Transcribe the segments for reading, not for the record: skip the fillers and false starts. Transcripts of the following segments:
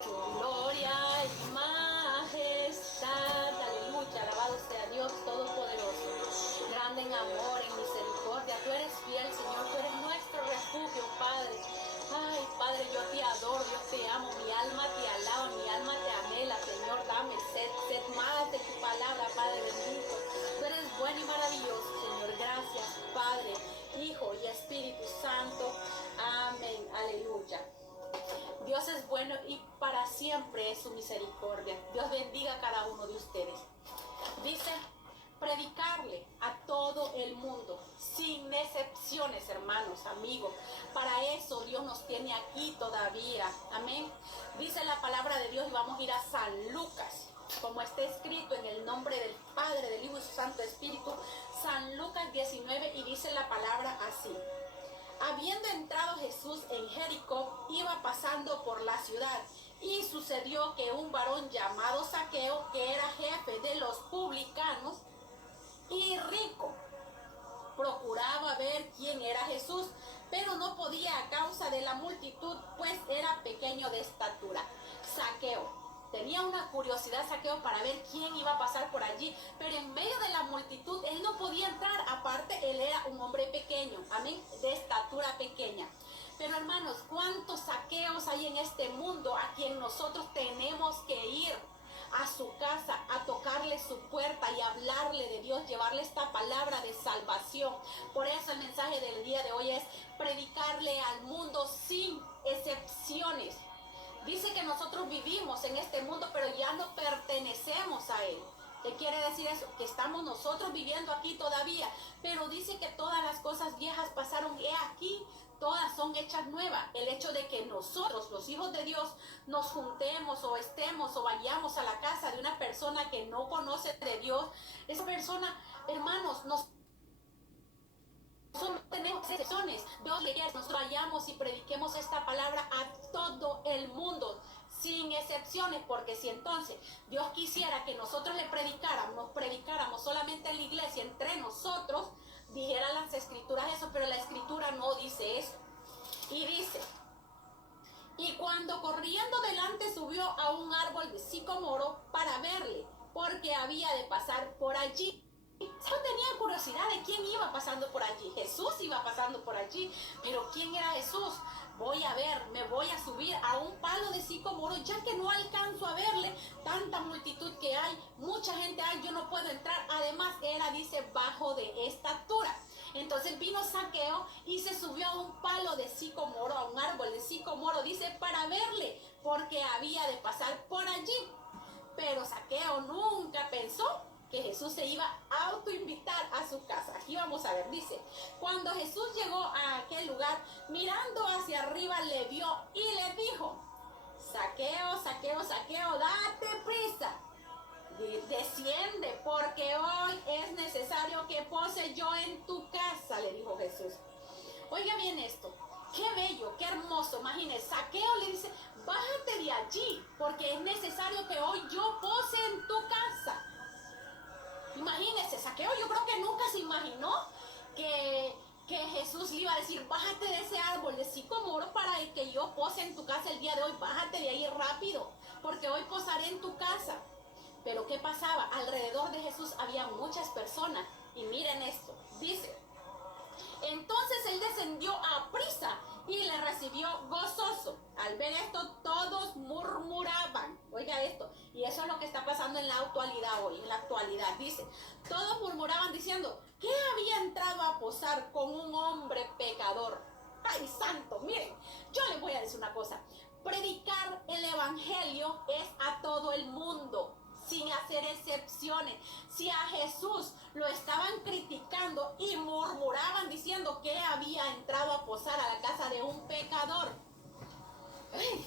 Gloria y majestad, aleluya, alabado sea Dios Todopoderoso, grande en amor, en misericordia. Tú eres fiel, Señor, tú eres nuestro refugio, Padre. Ay, Padre, yo te adoro, yo te amo, mi alma te alaba, mi alma te anhela, Señor, dame sed más de tu palabra, Padre bendito. Tú eres bueno y maravilloso, Señor, gracias, Padre, Hijo y Espíritu Santo. Amén, aleluya. Dios es bueno y para siempre es su misericordia. Dios bendiga a cada uno de ustedes. Dice, predicarle a todo el mundo, sin excepciones, hermanos, amigos. Para eso Dios nos tiene aquí todavía. Amén. Dice la palabra de Dios y vamos a ir a San Lucas, como está escrito en el nombre del Padre, del Hijo y su Santo Espíritu. San Lucas 19 y dice la palabra así. Habiendo entrado Jesús en Jericó, iba pasando por la ciudad, y sucedió que un varón llamado Zaqueo, que era jefe de los publicanos y rico, procuraba ver quién era Jesús, pero no podía a causa de la multitud, pues era pequeño de estatura. Zaqueo tenía una curiosidad, Zaqueo, para ver quién iba a pasar por allí, pero en medio de la multitud él no podía entrar. Aparte, él era un hombre pequeño, amén, de estatura pequeña. Pero hermanos, ¿cuántos Zaqueos hay en este mundo a quien nosotros tenemos que ir a su casa, a tocarle su puerta y hablarle de Dios, llevarle esta palabra de salvación? Por eso el mensaje del día de hoy es predicarle al mundo sin excepciones. Dice que nosotros vivimos en este mundo, pero ya no pertenecemos a él. ¿Qué quiere decir eso? Que estamos nosotros viviendo aquí todavía, pero dice que todas las cosas viejas pasaron, y aquí todas son hechas nuevas. El hecho de que nosotros, los hijos de Dios, nos juntemos o estemos o vayamos a la casa de una persona que no conoce de Dios, esa persona, hermanos, no tenemos excepciones. Dios le quiere que nosotros vayamos y prediquemos esta palabra a todo el mundo, sin excepciones, porque si entonces Dios quisiera que nosotros le predicáramos solamente en la iglesia, entre nosotros, dijeran las escrituras eso, pero la escritura no dice eso. Y dice, y cuando corriendo delante subió a un árbol de sicómoro para verle, porque había de pasar por allí. Yo tenía curiosidad de quién iba pasando por allí. Jesús iba pasando por allí, pero ¿quién era Jesús? Voy a ver, me voy a subir a un palo de sicómoro, ya que no alcanzo a verle, tanta multitud que hay, mucha gente hay, yo no puedo entrar. Además era, dice, bajo de estatura. Entonces vino Zaqueo y se subió a un palo de sicómoro, a un árbol de sicómoro, dice, para verle, porque había de pasar por allí. Pero Zaqueo nunca pensó que Jesús se iba a autoinvitar a su casa. Aquí vamos a ver, dice, cuando Jesús llegó a aquel lugar, mirando hacia arriba le vio y le dijo, Zaqueo, Zaqueo, Zaqueo, date prisa, desciende, porque hoy es necesario que pose yo en tu casa, le dijo Jesús. Oiga bien esto, qué bello, qué hermoso. Imagínese, Zaqueo le dice, bájate de allí, porque es necesario que hoy yo pose en tu casa. Imagínese, Zaqueo, yo creo que nunca se imaginó que Jesús le iba a decir, bájate de ese árbol de sicómoro para que yo pose en tu casa el día de hoy. Bájate de ahí rápido, porque hoy posaré en tu casa. Pero ¿qué pasaba? Alrededor de Jesús había muchas personas. Y miren esto, dice, entonces él descendió a prisa y le recibió gozoso. Al ver esto, todos murmuraban. Oiga esto, y eso es lo que está pasando en la actualidad hoy, en la actualidad. Dice, todos murmuraban diciendo, ¿qué había entrado a posar con un hombre pecador? ¡Ay, santo! Miren, yo les voy a decir una cosa. Predicar el evangelio es a todo el mundo, sin hacer excepciones. Si a Jesús lo estaban criticando y murmuraban diciendo que había entrado a posar a la casa de un pecador,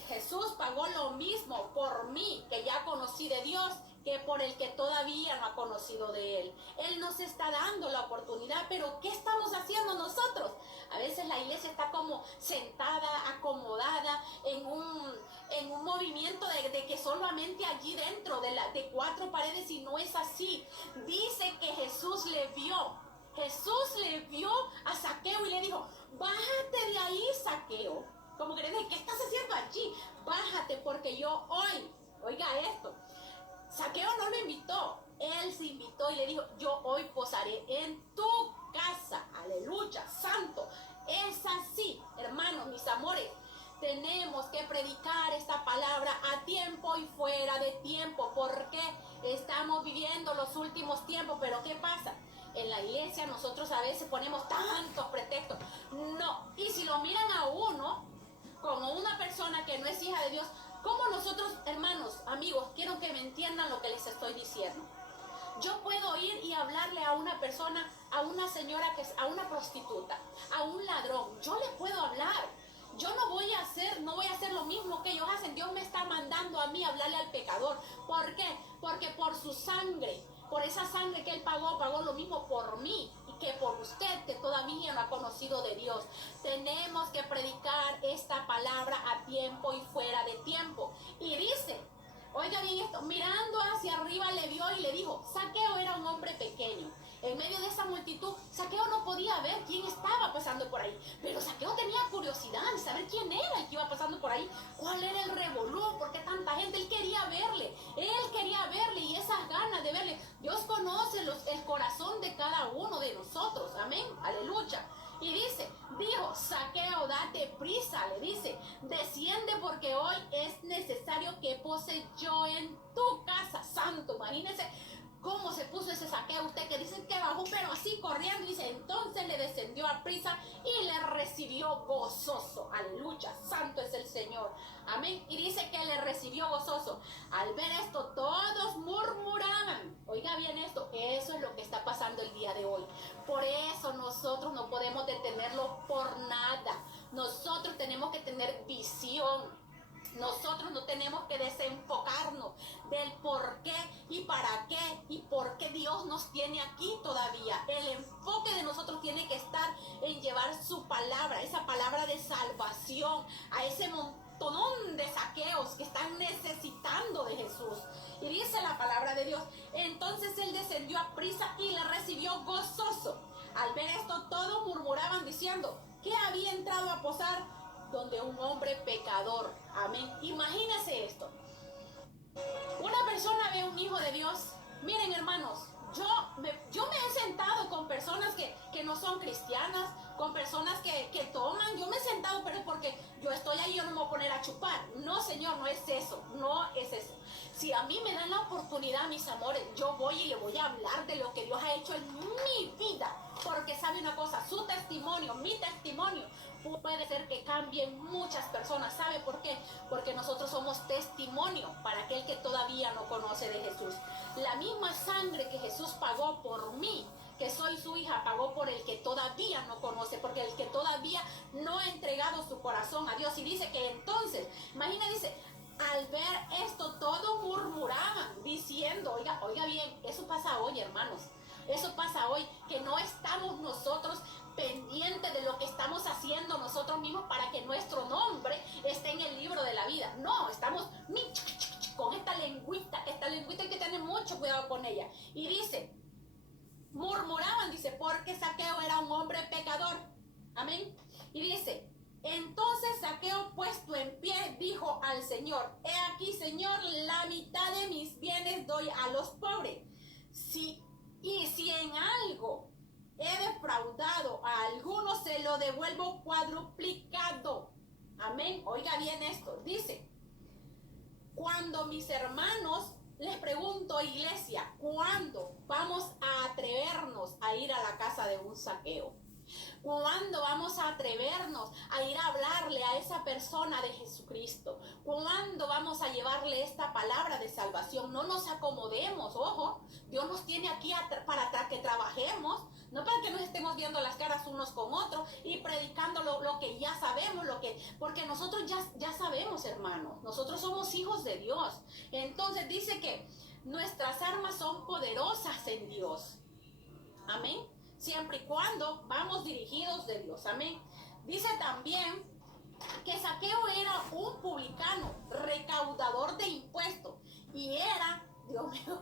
Jesús pagó lo mismo por mí, que ya conocí de Dios, que por el que todavía no ha conocido de Él. Él nos está dando la oportunidad, pero ¿qué estamos haciendo nosotros? A veces la iglesia está como sentada, acomodada en un movimiento de que solamente allí dentro de cuatro paredes, y no es así. Dice que Jesús le vio a Zaqueo y le dijo, bájate de ahí, Zaqueo, como que le dije, ¿qué estás haciendo allí? Bájate porque yo hoy, oiga esto, Zaqueo no lo invitó, él se invitó y le dijo, yo hoy posaré en tu casa, aleluya, santo. Es así, hermanos, mis amores. Tenemos que predicar esta palabra a tiempo y fuera de tiempo, porque estamos viviendo los últimos tiempos. Pero ¿qué pasa? En la iglesia nosotros a veces ponemos tantos pretextos. No, y si lo miran a uno como una persona que no es hija de Dios, ¿cómo nosotros, hermanos, amigos, quiero que me entiendan lo que les estoy diciendo? Yo puedo ir y hablarle a una persona, a una señora, a una prostituta, a un ladrón. Yo le puedo hablar. Yo no voy a hacer lo mismo que ellos hacen. Dios me está mandando a mí a hablarle al pecador. ¿Por qué? Porque por su sangre, por esa sangre que Él pagó lo mismo por mí y que por usted que todavía no ha conocido de Dios. Tenemos que predicar esta palabra a tiempo y fuera de tiempo. Y dice, oiga bien esto, mirando hacia arriba le vio y le dijo, Zaqueo era un hombre pequeño. En medio de esa multitud, Zaqueo no podía ver quién estaba pasando por ahí. Pero Zaqueo tenía curiosidad de saber quién era el que iba pasando por ahí. ¿Cuál era el revolú? ¿Por qué tanta gente? Él quería verle. Él quería verle y esas ganas de verle. Dios conoce el corazón de cada uno de nosotros. Amén. Aleluya. Y dijo, Zaqueo, date prisa, le dice, desciende porque hoy es necesario que pose yo en tu casa. Santo, imagínense cómo se puso ese Zaqueo, usted que dice que bajó, pero así corriendo, dice, entonces le descendió a prisa y le recibió gozoso. Aleluya, santo es el Señor. Amén. Y dice que le recibió gozoso. Al ver esto, todos murmuraban. Oiga bien esto, eso es lo que está pasando el día de hoy. Por eso nosotros no podemos detenerlo por nada. Nosotros tenemos que tener visión. Nosotros no tenemos que desenfocarnos del por qué y para qué y por qué Dios nos tiene aquí todavía. El enfoque de nosotros tiene que estar en llevar su palabra, esa palabra de salvación a ese montón de Zaqueos que están necesitando de Jesús. Y dice la palabra de Dios, entonces él descendió a prisa y le recibió gozoso. Al ver esto, todos murmuraban diciendo que había entrado a posar donde un hombre pecador. Amén. Imagínense esto. Una persona ve a un hijo de Dios. Miren, hermanos, yo me he sentado con personas que no son cristianas, con personas que toman. Yo me he sentado, pero porque yo estoy ahí, yo no me voy a poner a chupar. No, Señor, no es eso. No es eso. Si a mí me dan la oportunidad, mis amores, yo voy y le voy a hablar de lo que Dios ha hecho en mi vida. Porque sabe una cosa, su testimonio, mi testimonio, puede ser que cambien muchas personas. ¿Sabe por qué? Porque nosotros somos testimonio para aquel que todavía no conoce de Jesús. La misma sangre que Jesús pagó por mí, que soy su hija, pagó por el que todavía no conoce, porque el que todavía no ha entregado su corazón a Dios. Y dice que entonces, imagina, dice, al ver esto, todos murmuraban, diciendo, oiga bien, eso pasa hoy, hermanos. Eso pasa hoy, que no estamos nosotros pendientes de lo que estamos haciendo nosotros mismos para que nuestro nombre esté en el libro de la vida. No, estamos con esta lengüita hay que tener mucho cuidado con ella. Y dice, murmuraban, dice, porque Zaqueo era un hombre pecador. Amén. Y dice, entonces Zaqueo, puesto en pie, dijo al Señor, he aquí, Señor, la mitad de mis bienes doy a los pobres. Y si en algo he defraudado a alguno, se lo devuelvo cuadruplicado. Amén. Oiga bien esto. Dice, cuando mis hermanos, les pregunto, iglesia, ¿cuándo vamos a atrevernos a ir a la casa de un Zaqueo? ¿Cuándo vamos a atrevernos a ir a hablarle a esa persona de Jesucristo? ¿Cuándo vamos a llevarle esta palabra de salvación? No nos acomodemos, ojo, Dios nos tiene aquí para que trabajemos, no para que nos estemos viendo las caras unos con otros y predicando lo que ya sabemos, porque nosotros ya sabemos, hermanos, nosotros somos hijos de Dios. Entonces dice que nuestras armas son poderosas en Dios. Amén. Siempre y cuando vamos dirigidos de Dios. Amén. Dice también que Zaqueo era un publicano, recaudador de impuestos. Y era, Dios mío,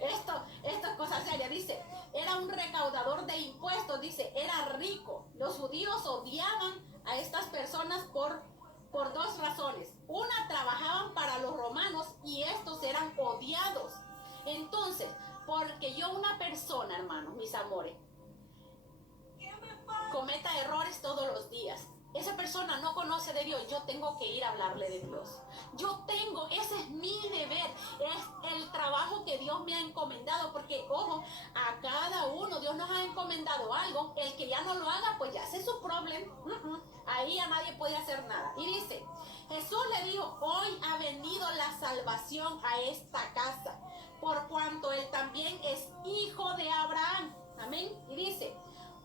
esto es cosa seria. Dice, era un recaudador de impuestos. Dice, era rico. Los judíos odiaban a estas personas por dos razones. Una, trabajaban para los romanos y estos eran odiados. Entonces, porque yo una persona, hermanos, mis amores, cometa errores todos los días, esa persona no conoce de Dios, yo tengo que ir a hablarle de Dios. Ese es mi deber, es el trabajo que Dios me ha encomendado, porque ojo, a cada uno Dios nos ha encomendado algo, el que ya no lo haga, pues ya ese es su problema. Ahí ya nadie puede hacer nada. Y dice, Jesús le dijo, hoy ha venido la salvación a esta casa, por cuanto él también es hijo de Abraham. Amén. Y dice,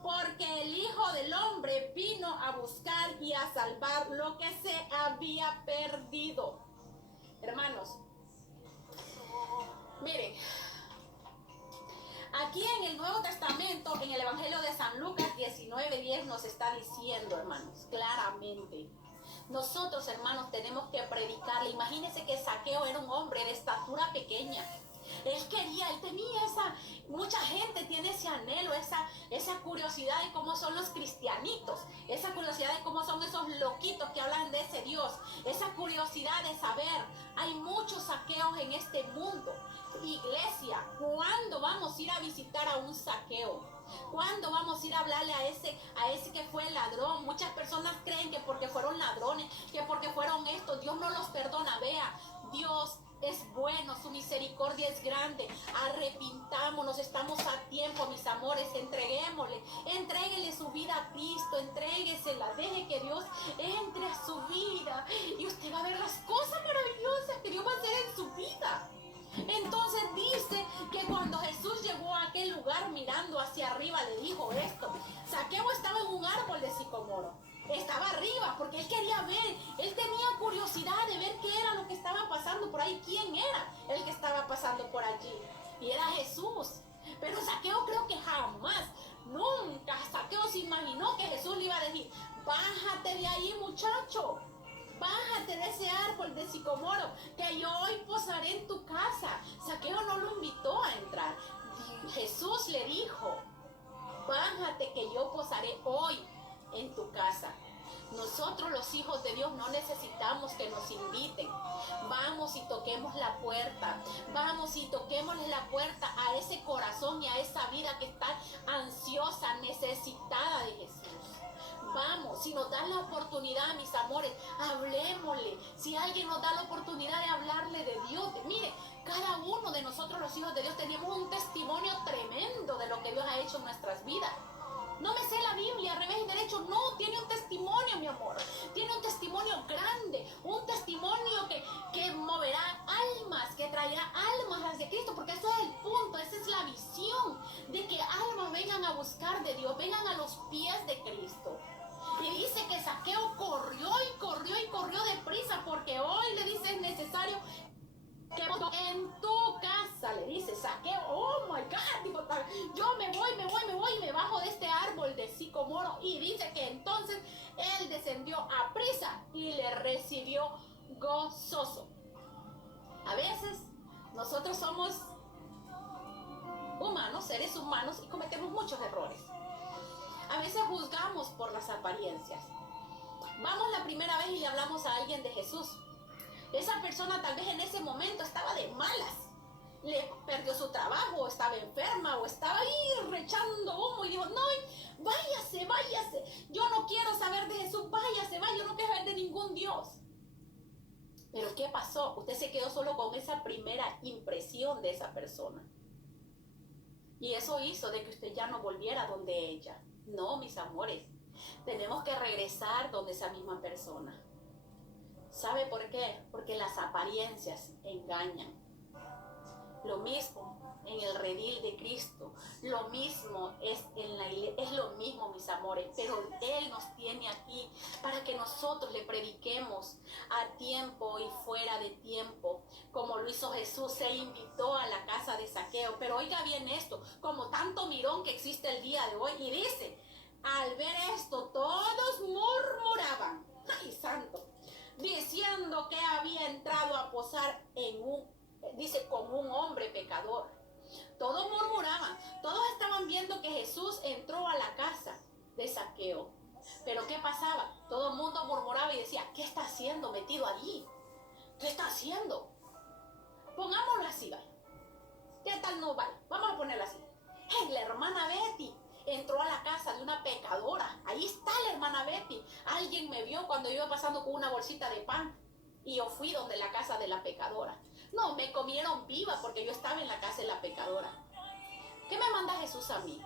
porque el Hijo del Hombre vino a buscar y a salvar lo que se había perdido. Hermanos, miren, aquí en el Nuevo Testamento, en el Evangelio de San Lucas 19:10 nos está diciendo, hermanos, claramente, nosotros, hermanos, tenemos que predicarle. Imagínense que Zaqueo era un hombre de estatura pequeña. Él tenía mucha gente tiene ese anhelo, esa curiosidad de cómo son los cristianitos, esa curiosidad de cómo son esos loquitos que hablan de ese Dios, esa curiosidad de saber. Hay muchos Zaqueos en este mundo. Iglesia, ¿cuándo vamos a ir a visitar a un Zaqueo? ¿Cuándo vamos a ir a hablarle a ese que fue ladrón? Muchas personas creen que porque fueron ladrones, que porque fueron estos, Dios no los perdona. Vea, Dios es bueno, su misericordia es grande. Arrepintámonos, estamos a tiempo, mis amores. Entréguele su vida a Cristo, entréguesela, deje que Dios entre a su vida y usted va a ver las cosas maravillosas que Dios va a hacer en su vida. Entonces dice que cuando Jesús llegó a aquel lugar mirando hacia arriba, le dijo esto. Zaqueo estaba en un árbol de sicomoro. Estaba arriba porque él quería ver, él tenía curiosidad de ver qué era lo que estaba pasando por ahí, quién era el que estaba pasando por allí. Y era Jesús. Pero Zaqueo creo que jamás, nunca Zaqueo se imaginó que Jesús le iba a decir, bájate de ahí, muchacho. Bájate de ese árbol de sicomoro, que yo hoy posaré en tu casa. Zaqueo no lo invitó a entrar. Jesús le dijo, bájate que yo posaré hoy en tu casa. Nosotros los hijos de Dios no necesitamos que nos inviten. Vamos y toquemos la puerta. Vamos y toquémosle la puerta a ese corazón y a esa vida que está ansiosa, necesitada de Jesús. Vamos, si nos dan la oportunidad, mis amores, hablémosle. Si alguien nos da la oportunidad de hablarle de Dios, mire, cada uno de nosotros los hijos de Dios tenemos un testimonio tremendo de lo que Dios ha hecho en nuestras vidas. No me sé la Biblia, revés y derecho, no, tiene un testimonio, mi amor. Tiene un testimonio grande, un testimonio que moverá almas, que traerá almas hacia Cristo, porque eso es el punto, esa es la visión, de que almas vengan a buscar de Dios, vengan a los pies de Cristo. Y dice que Zaqueo corrió deprisa, porque hoy le dice es necesario que en tu casa, le dice Zaqueo, oh my God, digo, yo me voy y me bajo de este árbol de sicomoro. Y dice que entonces él descendió a prisa y le recibió gozoso. A veces nosotros somos humanos, seres humanos, y cometemos muchos errores. A veces juzgamos por las apariencias. Vamos la primera vez y le hablamos a alguien de Jesús. Esa persona tal vez en ese momento estaba de malas, le perdió su trabajo, estaba enferma o estaba ahí rechando humo y dijo, no, váyase, yo no quiero saber de Jesús, váyase, yo no quiero saber de ningún Dios. Pero ¿qué pasó? Usted se quedó solo con esa primera impresión de esa persona. Y eso hizo de que usted ya no volviera donde ella. No, mis amores, tenemos que regresar donde esa misma persona. ¿Sabe por qué? Porque las apariencias engañan. Lo mismo en el redil de Cristo, lo mismo es en la iglesia, es lo mismo, mis amores, pero Él nos tiene aquí para que nosotros le prediquemos a tiempo y fuera de tiempo, como lo hizo Jesús. Se invitó a la casa de Zaqueo, pero oiga bien esto, como tanto mirón que existe el día de hoy, y dice, al ver esto todos murmuraban, ¡ay, santo!, diciendo que había entrado a posar con un hombre pecador. Todos murmuraban, todos estaban viendo que Jesús entró a la casa de Zaqueo. Pero ¿qué pasaba? Todo el mundo murmuraba y decía, ¿qué está haciendo metido allí? ¿Qué está haciendo? Pongámoslo así, vaya. ¿Qué tal no vaya? Vamos a ponerlo así. Hey, la hermana Betty entró a la casa de una pecadora. Ahí está la hermana Betty. Alguien me vio cuando iba pasando con una bolsita de pan. Y yo fui donde la casa de la pecadora. No, me comieron viva porque yo estaba en la casa de la pecadora. ¿Qué me manda Jesús a mí?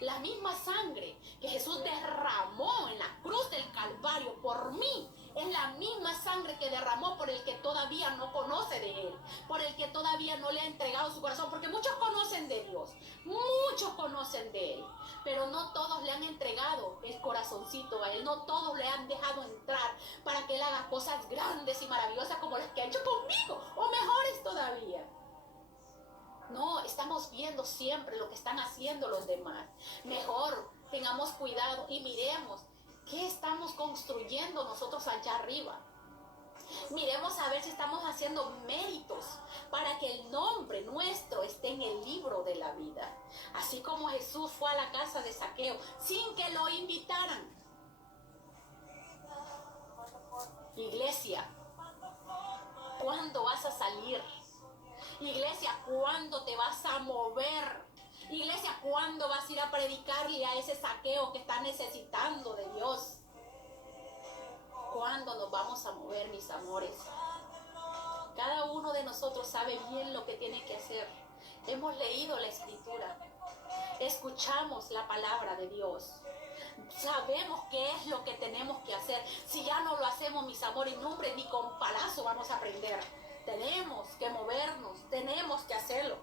La misma sangre que Jesús derramó en la cruz del Calvario por mí es la misma sangre que derramó por el que todavía no conoce de Él, por el que todavía no le ha entregado su corazón, porque muchos conocen de Dios, muchos conocen de Él, pero no todos le han entregado el corazoncito a Él, no todos le han dejado entrar para que Él haga cosas grandes y maravillosas como las que ha hecho conmigo, o mejores todavía. No, estamos viendo siempre lo que están haciendo los demás. Mejor tengamos cuidado y miremos qué estamos construyendo nosotros allá arriba. Miremos a ver si estamos haciendo méritos para que el nombre nuestro esté en el libro de la vida. Así como Jesús fue a la casa de Zaqueo sin que lo invitaran. Iglesia, ¿cuándo vas a salir? Iglesia, ¿cuándo te vas a mover? Iglesia, ¿cuándo vas a ir a predicarle a ese Zaqueo que está necesitando de Dios? ¿Cuándo nos vamos a mover, mis amores? Cada uno de nosotros sabe bien lo que tiene que hacer. Hemos leído la Escritura. Escuchamos la palabra de Dios. Sabemos qué es lo que tenemos que hacer. Si ya no lo hacemos, mis amores, no, hombre, ni con palazo vamos a aprender. Tenemos que movernos, tenemos que hacerlo.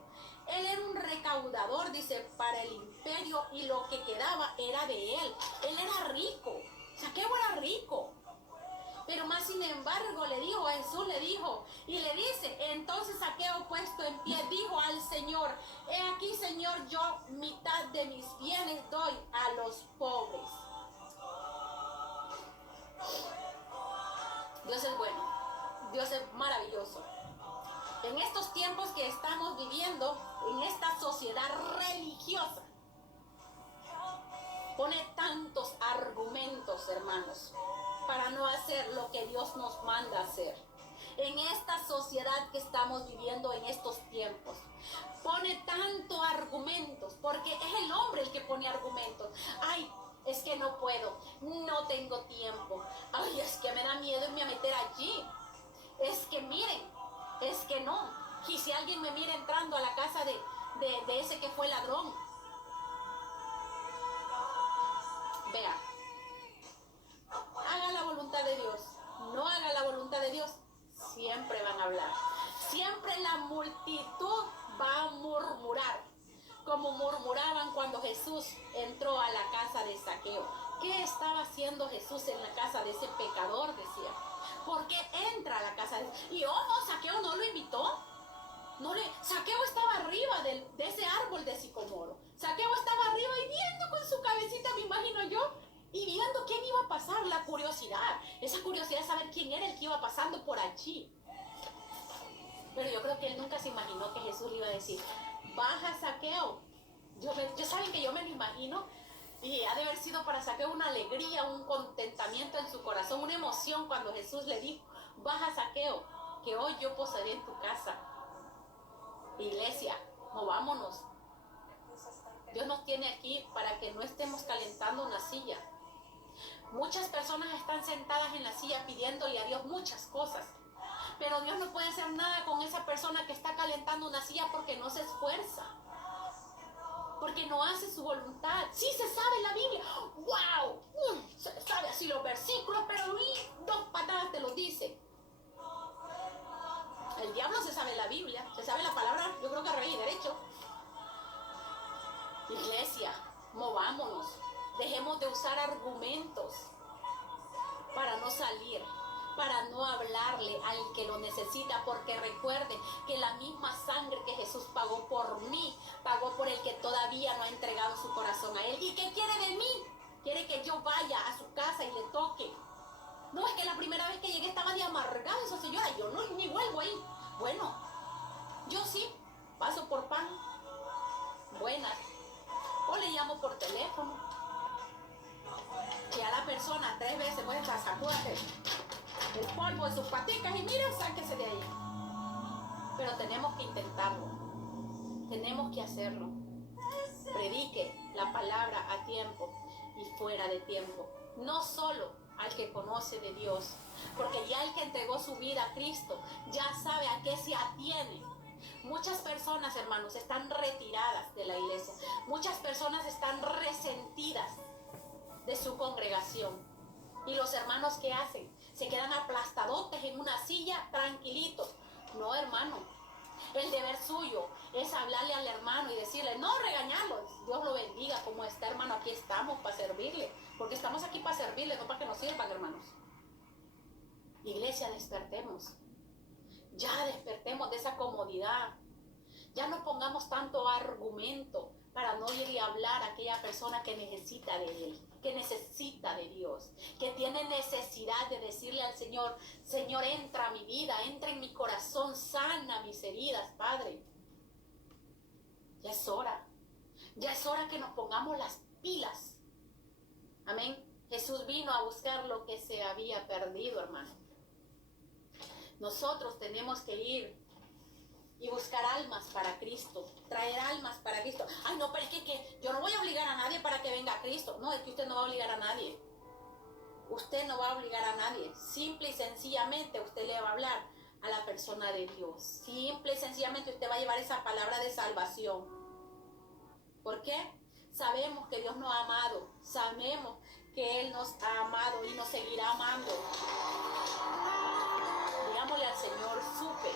Él era un recaudador, dice, para el imperio, y lo que quedaba era de él. Él era rico, Zaqueo era rico. Pero más sin embargo le dijo, a Jesús le dijo, y le dice, entonces Zaqueo puesto en pie, dijo al Señor, he aquí, Señor, yo mitad de mis bienes doy a los pobres. Dios es bueno, Dios es maravilloso. En estos tiempos que estamos viviendo, en esta sociedad religiosa, pone tantos argumentos, hermanos, para no hacer lo que Dios nos manda hacer. En esta sociedad que estamos viviendo en estos tiempos, pone tantos argumentos, porque es el hombre el que pone argumentos. Ay, es que no puedo, no tengo tiempo. Ay, es que me da miedo irme a meter allí. Es que miren, es que no. Y si alguien me mira entrando a la casa de ese que fue ladrón, vea, haga la voluntad de Dios, no haga la voluntad de Dios, siempre van a hablar. Siempre la multitud va a murmurar, como murmuraban cuando Jesús entró a la casa de Zaqueo. ¿Qué estaba haciendo Jesús en la casa de ese pecador? Decía. ¿Por qué entra a la casa de... Y ojo, Zaqueo no lo invitó. Zaqueo estaba arriba de ese árbol de sicomoro. Zaqueo estaba arriba y viendo con su cabecita, me imagino yo, y viendo quién iba a pasar, la curiosidad. Esa curiosidad de saber quién era el que iba pasando por allí. Pero yo creo que él nunca se imaginó que Jesús le iba a decir, baja, Zaqueo. Yo saben que yo me lo imagino, y ha de haber sido para Zaqueo una alegría, un contentamiento en su corazón, una emoción cuando Jesús le dijo, baja, Zaqueo, que hoy yo posaré en tu casa. Iglesia, movámonos. Dios nos tiene aquí para que no estemos calentando una silla. Muchas personas están sentadas en la silla pidiéndole a Dios muchas cosas, pero Dios no puede hacer nada con esa persona que está calentando una silla porque no se esfuerza, porque no hace su voluntad. Sí se sabe la Biblia, wow, se sabe así los versículos, pero ni dos patadas te los dice. El diablo se sabe la Biblia, se sabe la palabra, yo creo que a revés y derecho. Iglesia, movámonos, dejemos de usar argumentos para no salir, para no hablarle al que lo necesita, porque recuerden que la misma sangre que Jesús pagó por mí, pagó por el que todavía no ha entregado su corazón a Él. ¿Y qué quiere de mí? Quiere que yo vaya a su casa y le toque. No, es que la primera vez que llegué estaba de amargada esa señora, yo no ni vuelvo ahí. Bueno, yo sí, paso por pan, buenas, o le llamo por teléfono. ya la persona 3 veces, pues sacúdate el polvo de sus paticas y mira, sáquese de ahí. Pero tenemos que intentarlo, tenemos que hacerlo. Predique la palabra a tiempo y fuera de tiempo, no solo al que conoce de Dios, porque ya el que entregó su vida a Cristo ya sabe a qué se atiene. Muchas personas, hermanos, están retiradas de la iglesia, muchas personas están resentidas de su congregación. Y los hermanos, ¿qué hacen? Se quedan aplastadotes en una silla, tranquilitos. No, hermano, el deber suyo es hablarle al hermano y decirle, no regañarlo, Dios lo bendiga, como está, hermano, aquí estamos para servirle, porque estamos aquí para servirle, no para que nos sirvan, hermanos. Iglesia, despertemos, ya despertemos de esa comodidad, ya no pongamos tanto argumento para no ir y hablar a aquella persona que necesita de Él, que necesita de Dios, que tiene necesidad de decirle al Señor, Señor, entra a mi vida, entra en mi corazón, sana mis heridas, Padre. Ya es hora que nos pongamos las pilas. Amén. Jesús vino a buscar lo que se había perdido, hermano. Nosotros tenemos que ir y buscar almas para Cristo, traer almas para Cristo. Ay, no, pero es que yo no voy a obligar a nadie para que venga a Cristo. No, es que usted no va a obligar a nadie. Usted no va a obligar a nadie. Simple y sencillamente usted le va a hablar a la persona de Dios. Simple y sencillamente usted va a llevar esa palabra de salvación. ¿Por qué? Sabemos que Dios nos ha amado. Sabemos que Él nos ha amado y nos seguirá amando. Digámosle al Señor, supe